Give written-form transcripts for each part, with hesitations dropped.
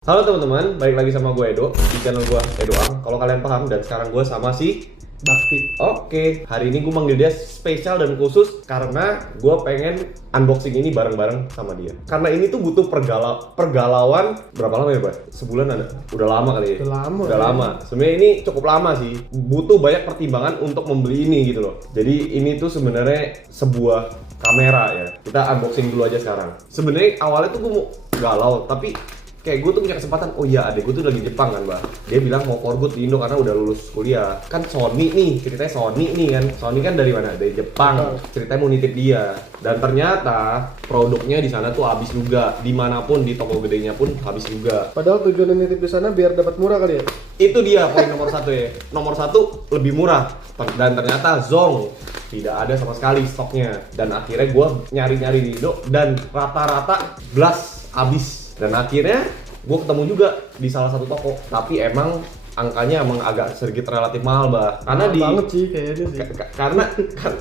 Halo teman-teman, balik lagi sama gue Edo di channel gue Edo Ang. Kalau kalian paham, dan sekarang gue sama si Bakti. Oke, hari ini gue manggil dia spesial dan khusus karena gue pengen unboxing ini bareng-bareng sama dia. Karena ini tuh butuh pergalauan berapa lama ya, Pak? Sebulan ada? Udah lama kali ya? Udah lama. Sebenarnya ini cukup lama sih. Butuh banyak pertimbangan untuk membeli ini gitu loh. Jadi ini tuh sebenarnya sebuah kamera ya. Kita unboxing dulu aja sekarang. Sebenarnya awalnya tuh gue mau galau, tapi kayak gue tuh punya kesempatan, oh iya adek gue tuh lagi Jepang kan mbak. Dia bilang mau for good di Indo karena udah lulus kuliah. Kan Sony nih, ceritanya Sony nih kan. Sony kan dari mana? Dari Jepang. Ceritanya mau nitip dia. Dan ternyata produknya di sana tuh habis juga. Dimanapun, di toko gedenya pun habis juga. Padahal tujuan nitip di sana biar dapat murah kali ya. Itu dia poin nomor satu ya. Nomor satu lebih murah. Dan ternyata Zong tidak ada sama sekali stoknya. Dan akhirnya gue nyari-nyari di Indo dan rata-rata blast habis. Dan akhirnya gue ketemu juga di salah satu toko, tapi emang angkanya emang agak sedikit relatif mahal, bah. Karena mahal di banget sih kayaknya sih.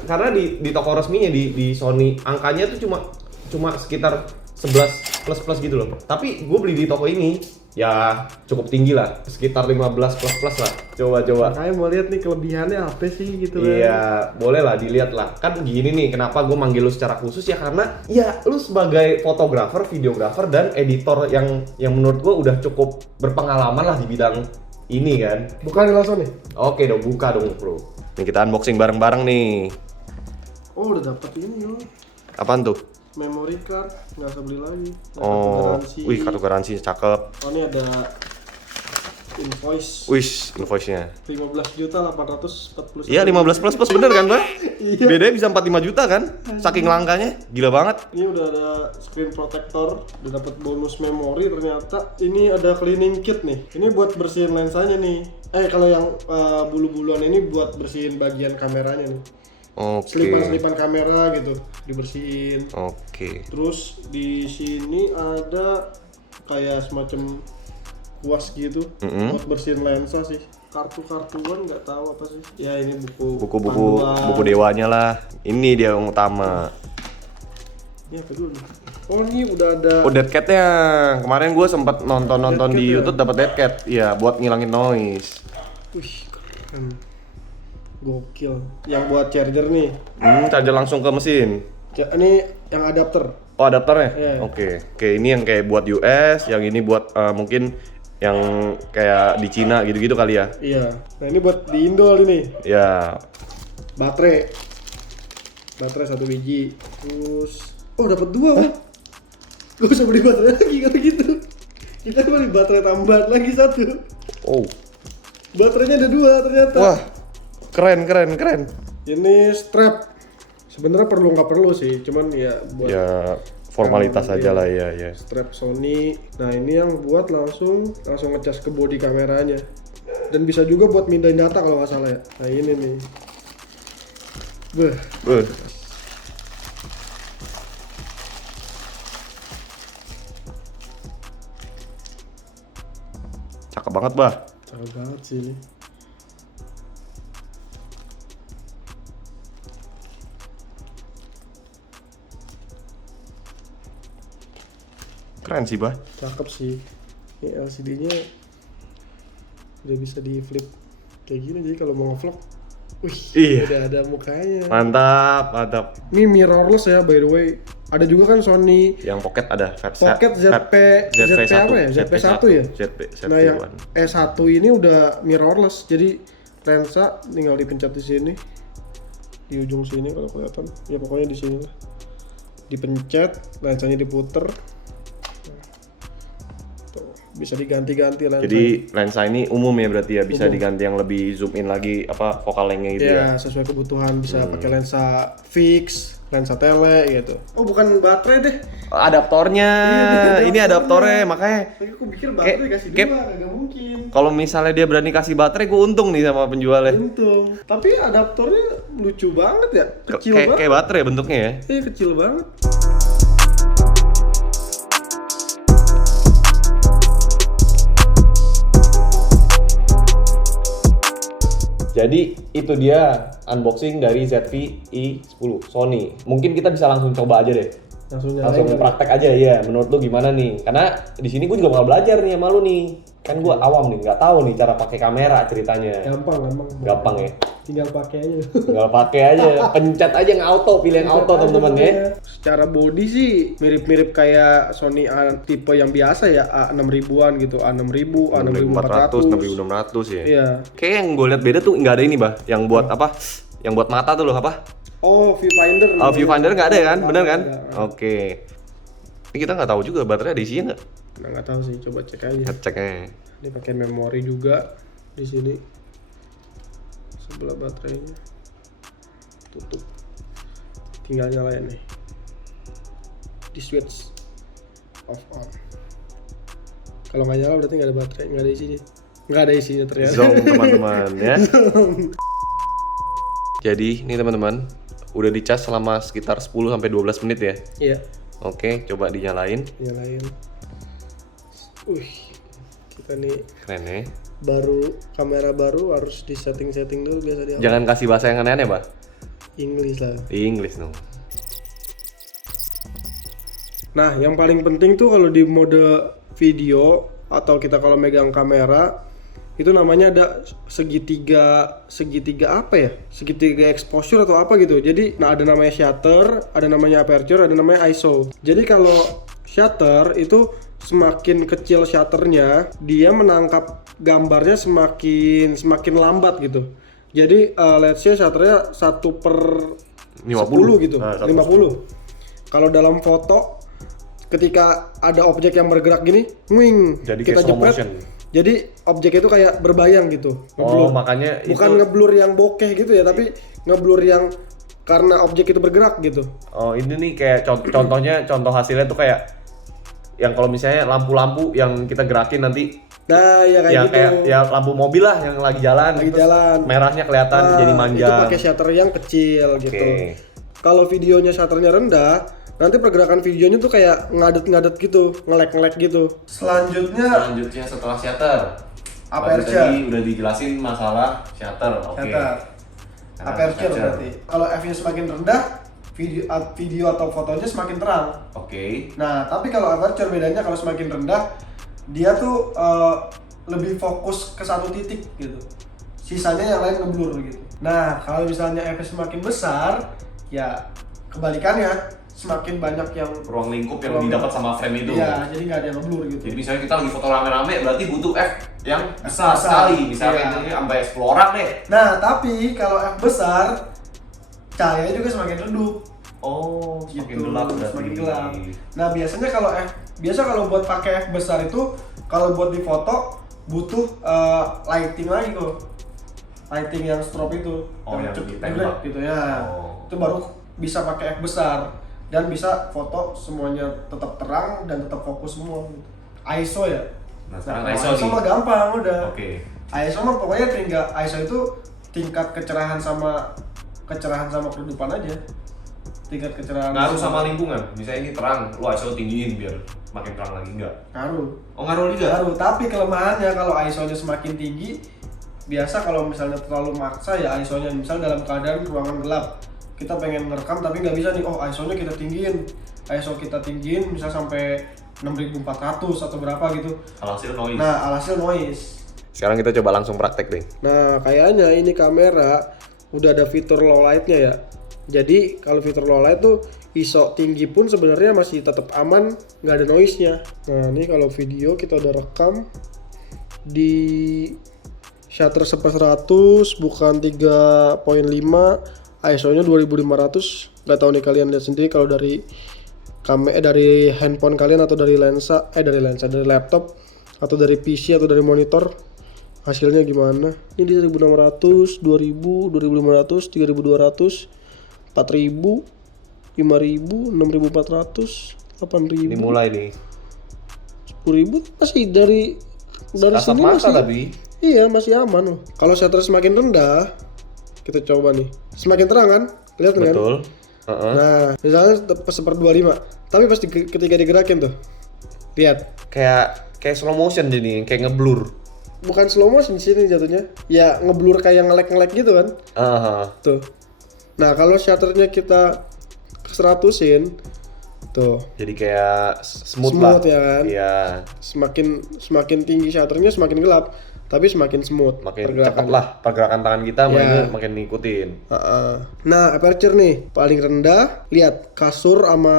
Karena di toko resminya di Sony angkanya tuh cuma sekitar 11 plus gitu loh. Tapi gue beli di toko ini ya cukup tinggi lah, sekitar 15 plus lah. Coba. Makanya mau lihat nih kelebihannya apa sih gitu kan. Iya, boleh lah dilihat lah. Kan gini nih, kenapa gue manggil lu secara khusus ya karena ya lu sebagai fotografer, videografer dan editor yang menurut gue udah cukup berpengalaman lah di bidang ini kan. Bukan langsung nih. Oke dong, buka dong bro. Nih kita unboxing bareng-bareng nih. Oh udah dapat ini loh. Apaan tuh? Memory card, nggak usah beli lagi. Ada Oh, kartu garansi. wih kartu garansi cakep. Oh ini ada invoice. Wish, invoice-nya. 15.849. Iya 15 plus bener kan, Mbak? Iya. Bedanya bisa 45 juta kan? Saking langkanya, gila banget. Ini udah ada screen protector, udah dapat bonus memori ternyata. Ini ada cleaning kit nih. Ini buat bersihin lensanya nih. Kalau yang bulu-buluan ini buat bersihin bagian kameranya nih. Oke. Selipan-selipan kamera gitu dibersihin. Oke. Terus di sini ada kayak semacam kuas gitu buat bersihin lensa sih. Kartu-kartuan nggak tahu apa sih. Ya ini Buku-buku panduan. dewanya lah. Ini dia yang utama. Ini apa dulu nih? Oh ini udah ada. Oh, Dead Cat-nya. Kemarin gue sempat nonton Dead Cat di ya? YouTube dapat Dead Cat. Iya, buat ngilangin noise. Wih keren. Gokil. Yang buat charger nih. Charger langsung ke mesin. Ini yang adapter. Oh, adapternya? Iya. Oke, ini yang kayak buat US, yang ini buat mungkin yang kayak di Cina gitu-gitu kali ya. Iya. Nah ini buat di Indo kali nih. Ya. Baterai 1 biji. Terus dapat 2 Wah. Gak usah beli baterai lagi kalau gitu. Kita beli baterai tambahan lagi 1. Oh. Baterainya ada 2 ternyata. Wah. Keren. Ini strap. Sebenarnya perlu nggak perlu sih, cuman ya buat Ya formalitas aja lah ya. strap Sony. Nah ini yang buat langsung ngecas ke bodi kameranya. Dan bisa juga buat mindahin data kalau nggak salah ya. Nah ini nih. Beuh. Cakep banget, Bah. Cakep banget sih ini. Keren sih, Bah. Cakep sih. Ini LCD-nya udah bisa di flip kayak gini, jadi kalau mau nge-vlog, Iya. udah ada mukanya. Mantap. Ini mirrorless ya by the way. Ada juga kan Sony Yang pocket ada Pocket ZP apa ya? ZP1 ya? Nah yang E1 ini udah mirrorless, jadi lensa tinggal dipencet di sini, di ujung sini kalau kelihatan. Ya pokoknya di sini lah. Dipencet, lensanya diputer. Tuh, bisa diganti-ganti lensa. Jadi lensa ini umum ya berarti ya, bisa Umum. diganti yang lebih zoom in lagi focal length-nya gitu ya. Ya sesuai kebutuhan, bisa pakai lensa fix, lensa tele gitu. Oh bukan baterai deh. Adaptornya. Iya, Ini adaptornya makanya Tapi aku pikir baterai kasih Kep. 2, nggak mungkin. kalau misalnya dia berani kasih baterai, gue untung nih sama penjualnya. Untung. Tapi adaptornya lucu banget ya, kecil banget. Kayak baterai bentuknya ya. Iya kecil banget. Jadi itu dia unboxing dari ZV-E10 Sony. Mungkin kita bisa langsung coba aja deh. langsung praktek aja ya. Menurut lu gimana nih? Karena di sini gue juga bakal belajar nih sama lu nih. Kan gue awam nih, nggak tahu nih cara pakai kamera ceritanya. Gampang ya. Tinggal pakai aja. Pencet aja yang auto, pilih yang auto teman-teman ya. Secara body sih mirip-mirip kayak Sony A tipe yang biasa ya, A6000-an gitu, A6000, A6400, 6600 ya. Iya. Kayak yang gue lihat beda tuh nggak ada ini, Bah. Yang buat apa? Yang buat mata tuh loh apa? Oh, viewfinder. Oh, viewfinder nggak ada kan? Bener kan? Oke. Ini kita nggak tahu juga baterai ada isinya nggak? Nah, nggak tahu sih, coba cek aja. Ngecek aja. Ini pakai memori juga di sini. Sebelah baterainya. Tutup. Tinggal nyalain nih. Di switch off on. Kalau nggak nyala berarti nggak ada baterai, nggak ada isinya. Nggak ada isinya ternyata. Zong teman-teman ya. Jadi ini teman-teman udah dicas selama sekitar 10 sampai 12 menit ya. Iya. Oke, coba dinyalain. Nyalain. Kita nih Keren ya. baru kamera baru harus di setting dulu biasa dia. Jangan kasih bahasa yang aneh-aneh, Bah. English lah. Inggris dong. Nah, yang paling penting tuh kalau di mode video atau kita kalau megang kamera itu namanya ada segitiga apa ya? Segitiga exposure atau apa gitu. Jadi, ada namanya shutter, ada namanya aperture, ada namanya ISO. Jadi kalau shutter itu semakin kecil shutternya, dia menangkap gambarnya semakin lambat gitu. Jadi let's say shutternya 1/10 gitu, 50. Kalau dalam foto, ketika ada objek yang bergerak gini, jadi kita jepret, jadi objek itu kayak berbayang gitu. Oh, makanya bukan ngeblur yang bokeh gitu ya, tapi ngeblur yang karena objek itu bergerak gitu. Oh, ini nih kayak contoh hasilnya tuh kayak yang kalau misalnya lampu-lampu yang kita gerakin nanti. Nah, ya kayak gitu. Kayak ya lampu mobil lah yang lagi jalan. Merahnya kelihatan jadi manja. Itu pakai shutter yang kecil gitu. Kalau videonya shutternya rendah, nanti pergerakan videonya tuh kayak ngadet gitu, nge-lag gitu. Selanjutnya setelah shutter. Aperture. Tadi udah dijelasin masalah shutter. Oke. Aperture berarti. Kalau f-nya semakin rendah, video atau fotonya semakin terang. Oke. Nah, tapi kalau aperture bedanya kalau semakin rendah, dia tuh lebih fokus ke satu titik gitu. Sisanya yang lain ngeblur gitu. Nah, kalau misalnya f semakin besar, ya kebalikannya, semakin banyak yang ruang lingkup yang didapat sama frame itu. Iya, jadi nggak ada yang ngeblur gitu. Jadi misalnya kita lagi foto rame-rame, berarti butuh f yang besar sekali. Misalnya ini sampai 10 orang deh. Nah, tapi kalau f besar, cahaya juga semakin redup. Oh, semakin gitu, gelap berarti. semakin gelap. Nah, biasanya kalau buat pakai f besar itu, kalau buat di foto butuh lighting lagi kok. Lighting yang strobe itu. Yang ditembak gitu ya. Itu baru bisa pakai f besar dan bisa foto semuanya tetap terang dan tetap fokus semua gitu. ISO ya. Nah, ISO mah gampang udah. Oke. ISO mah pokoknya tinggal ISO itu tingkat kecerahan sama keredupan aja. Tingkat kecerahan. Ngaruh sama lingkungan. Misalnya ini terang, lu ISO tinggiin biar makin terang lagi enggak? Ngaruh. Oh, ngaruh juga. Ngaruh, tapi kelemahannya kalau ISO-nya semakin tinggi, biasa kalau misalnya terlalu maksa ya ISO-nya misal dalam keadaan ruangan gelap. Kita pengen ngerekam tapi nggak bisa nih, ISO-nya kita tinggiin. ISO kita tinggiin bisa sampai 6400 atau berapa gitu. Alhasil noise. Nah, alhasil noise. Sekarang kita coba langsung praktek deh. Nah, kayaknya ini kamera udah ada fitur low light-nya ya. Jadi kalau fitur low light tuh ISO tinggi pun sebenarnya masih tetap aman, nggak ada noise-nya. Nah, ini kalau video kita udah rekam di shutter 100 bukan 3.5, ISO-nya 2500. Nggak tahu nih kalian lihat sendiri kalau dari dari handphone kalian atau dari dari laptop atau dari PC atau dari monitor hasilnya gimana. Ini di 1600, 2000, 2500, 3200, 4000, 5000, 6400, 8000. Ini mulai nih. 10.000 masih dari sini masih. Tapi iya, masih aman loh. Kalau shutter semakin rendah, kita coba nih. Semakin terang kan? Kelihatan kan? Betul. Nah, misalnya 1/25, tapi pas ketika digerakin tuh, lihat. Kayak slow motion jadi, kayak ngeblur. Bukan slow motion sih ini jatuhnya. Ya ngeblur kayak nge-lag gitu kan? Tuh. Nah, kalau shutternya kita ke 100-in, Tuh. Jadi kayak smooth lah. Ya kan? Iya. Semakin tinggi shutternya semakin gelap, tapi semakin smooth. Makin cepat lah pergerakan tangan kita makin ngikutin. Nah, aperture nih paling rendah. Lihat kasur sama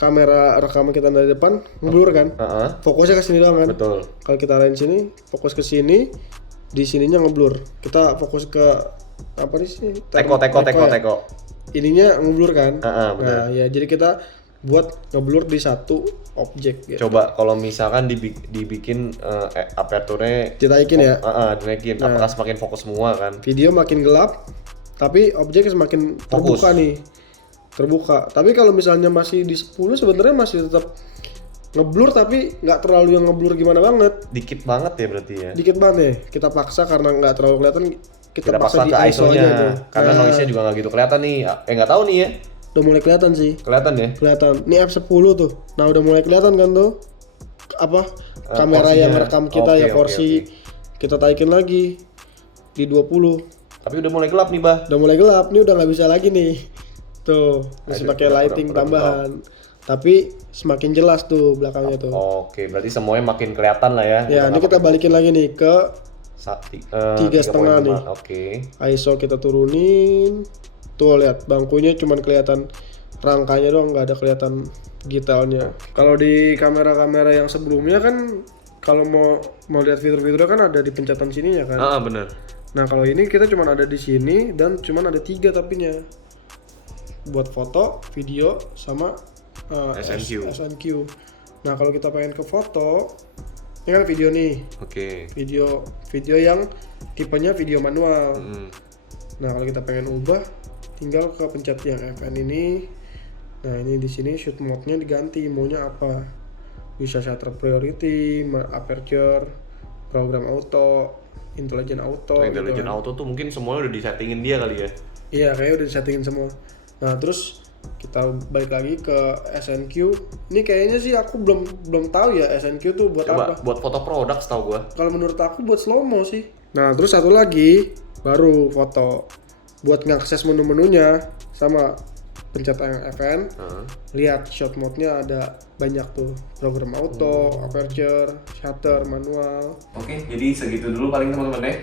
kamera rekaman kita dari depan ngeblur kan? Fokusnya ke sini doang kan? Betul. Kalau kita arahin sini, fokus ke sini, di sininya ngeblur. Kita fokus ke apa sih? Teko. Ininya ngeblur kan? Bener. Nah, ya jadi kita buat ngeblur di satu objek gitu. Coba kalau misalkan dibikin aperture-nya Ditaikin ya. dinaikin. Apakah semakin fokus semua kan? Video makin gelap, tapi objeknya semakin Fokus. terbuka. Tapi kalau misalnya masih di 10 sebenarnya masih tetap ngeblur, tapi nggak terlalu yang ngeblur gimana banget. Dikit banget ya berarti ya. Dikit banget ya. Kita paksa karena nggak terlalu kelihatan. Kita Paksa di ke ISO-nya tuh. karena noise-nya juga nggak gitu kelihatan nih. Nggak tahu nih ya. Udah mulai kelihatan sih. Kelihatan ya? Kelihatan. Ini F10 tuh. Nah, udah mulai kelihatan kan tuh. Apa? Kamera porsinya. yang rekam kita Oke, ya porsi. Kita taikin lagi di 20. Tapi udah mulai gelap nih, Bah. Udah mulai gelap. Ini udah nggak bisa lagi nih. Tuh, masih Aduh, pakai lighting udah tambahan. Tapi semakin jelas tuh belakangnya tuh. Oke, berarti semuanya makin kelihatan lah ya. Ya, ini kita balikin lagi nih ke 3,5 nih. Oke. ISO kita turunin. Tuh lihat bangkunya cuman kelihatan rangkanya doang, nggak ada kelihatan detailnya. Kalau di kamera-kamera yang sebelumnya kan kalau mau lihat fitur-fiturnya kan ada di pencatan sininya kan. Bener. Nah kalau ini kita cuman ada di sini dan cuman ada 3 tapinya buat foto, video, sama SNQ. Nah kalau kita pengen ke foto, ini kan video nih. Oke. Video yang tipenya video manual. Nah kalau kita pengen ubah, tinggal ke pencet yang FN ini. Nah ini di sini shoot mode-nya diganti, maunya apa? Bisa shutter priority, aperture, program auto, intelligent auto. Intelligent auto tuh mungkin semuanya udah disettingin dia kali ya. Iya, kayaknya udah disettingin semua. Nah, terus kita balik lagi ke SNQ. Ini kayaknya sih aku belum tahu ya SNQ tuh buat Coba apa. buat foto produk setahu gua. Kalau menurut aku buat slow mo sih. Nah, terus satu lagi baru foto. Buat ngakses menu-menunya sama pencet yang FN. Lihat shot mode-nya ada banyak tuh. Program auto, aperture, shutter, manual. Oke, jadi segitu dulu paling teman-teman ya.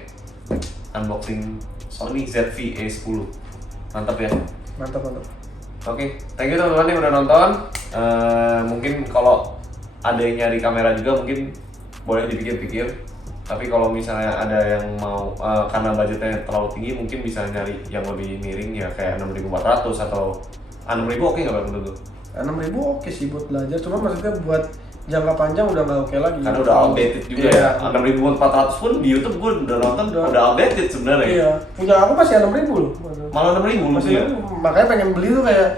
Unboxing Sony ZV-E10. Mantap ya. Mantap. Oke, thank you teman-teman yang udah nonton. Mungkin kalau ada yang nyari kamera juga mungkin boleh dipikir-pikir. Tapi kalau misalnya ada yang mau karena budgetnya terlalu tinggi mungkin bisa nyari yang lebih miring ya kayak 6400 atau 6000 oke nggak menurut lu? 6.000 oke sih buat belajar, cuma maksudnya buat jangka panjang udah nggak oke lagi. Karena udah outdated juga ya. 6400 pun di YouTube gue udah nonton udah outdated sebenarnya. Iya, punya aku masih 6.000 loh. Malah 6000 Masih ya. makanya pengen beli tuh kayak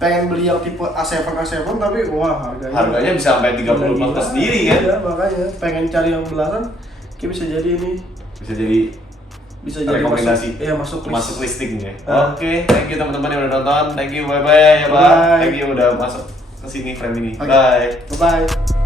pengen beli yang tipe A7 tapi wah harganya bisa sampai 30 ke sendiri kan. Iya, makanya pengen cari yang belasan kayak bisa jadi ini. Bisa jadi rekomendasi. Masuk listingnya. Oke, thank you teman-teman yang udah nonton. Thank you, bye-bye ya, Bang. Thank you udah masuk ke sini frame ini. Bye. Bye.